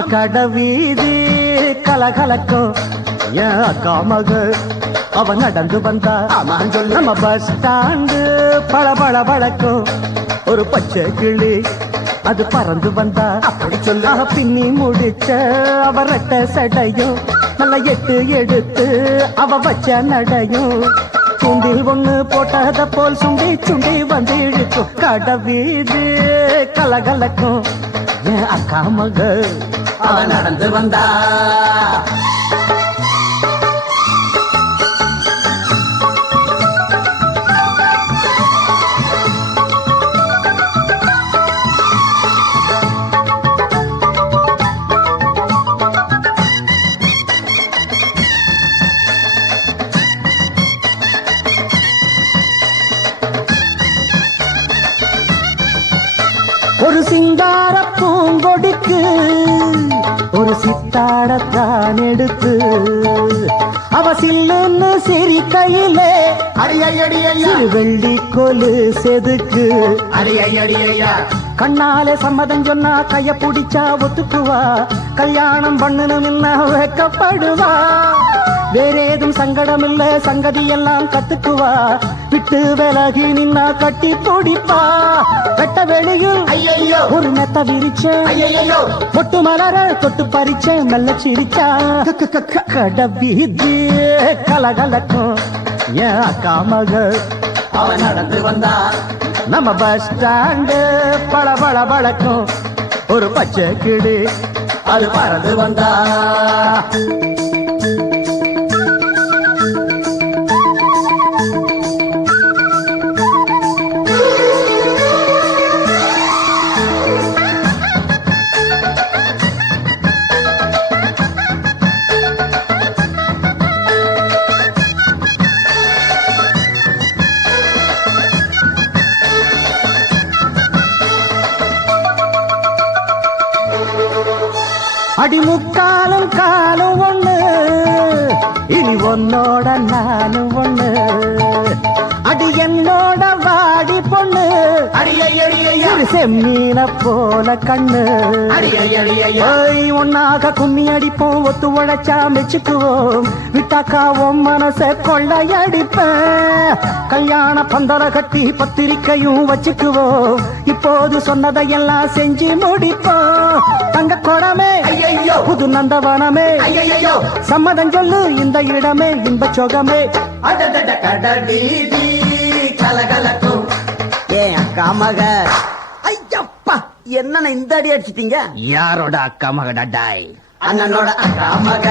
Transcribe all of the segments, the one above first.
நம்ம கடை வீதி கலகலக்கும். என் அக்கா மக அவன் நடந்து வந்தா. ஆமான்னு சொல்லு. நம்ம பஸ் ஸ்டாண்டு பள பள பழக்கும் ஒரு பச்சை கிளி அது பறந்து வந்தா. அப்படி சொல்ல பின்னி முடிச்ச அவ ரெட்ட சடையும் நல்ல எட்டு எடுத்து அவ வச்ச நடையும். சுண்டில் ஒண்ணு போட்டத போல் சுண்டி சுண்டி வந்து இழுக்கும். கடை வீதி கலகலக்கும். என் அக்கா மகள் அவன் நடந்து வந்தா. ஒரு சிங்கார பூங்கொடிக்கு ஒரு சித்தாடத்தான் எடுத்து. அவ சில்லுன்னு சிரிக்கையிலே வெள்ளி கொலு செதுக்கு. கண்ணாலே சம்மதம் சொன்னா கைய பிடிச்சா ஒத்துக்குவா. கல்யாணம் பண்ணணும்னா வெக்கப்படுவா வேற சங்கடம் இல்ல சங்கதி எல்லாம் கத்துக்குவா. விட்டு விலகி நின்னா கட்டி பிடிப்பா வெட்ட வெளியில் ஒரு மெத்த விரிச்ச பொட்டு மலர தொட்டு பறிச்ச மெல்ல சிரிச்சா. கட வீதி கலகலக்கும். ஏன் அக்கா மக அவ நடந்து வந்தா. நம்ம பஸ் ஸ்டாண்டு பள பள பழக்கும் ஒரு பச்சை கிளி. அது பறந்து வந்தா. அடிமுக்காலும் காலும் ஒண்ணு. இனி உன்னோட நானும் ஒண்ணு. அடி என்னோட வாடி பொண்ணு. இரு செம்மீன போல கண்ணு. ஒன்னாக கும்மி அடிப்போம் ஒத்து உழைச்சா மெச்சுக்குவோம். விட்டாக்கா உன் மனச கொள்ளையடிப்பேன் கல்யாண பந்தர கட்டி பத்திரிக்கையும் வச்சுக்குவோம். இப்போது சொன்னதையெல்லாம் செஞ்சு முடிப்போம். தங்க குடமே புது நந்தவனமே. சம்மதம் சொல்லு இந்த இடமே இன்ப சொகமே. கடல் வீதி கலகலக்கும். ஏன் அக்கா மக? என்னண்ணா இந்த அடி அடிச்சிட்டீங்க? யாரோட அக்கா மகடா டாய்? அண்ணனோட அக்கா மக.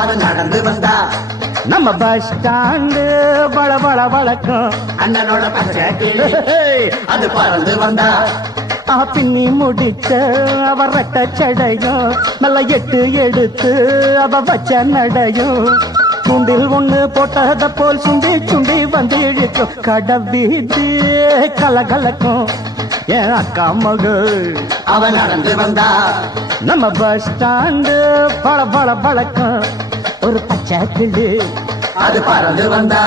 அது நடந்து வந்தா. நம்ம பஸ் ஸ்டாண்டு பள பள வழக்கம் அண்ணனோட பச்சை அது பறந்து வந்தா. பின்னி முடிக்க அவ ரெட்ட சடையும். நல்ல எட்டு எடுத்து அவ வச்ச நடையும். துண்டில் ஒண்ணு போட்டத போல் சுண்டி சுண்டி வந்து இழுக்கும். கட வீதி கலகலக்கும். என் அக்கா மகள் அவ நடந்து வந்தா நம்ம பஸ் ஸ்டாண்டு பள பள பழக்கம். ஒரு பச்சை கிளி. அது பறந்து வந்தா.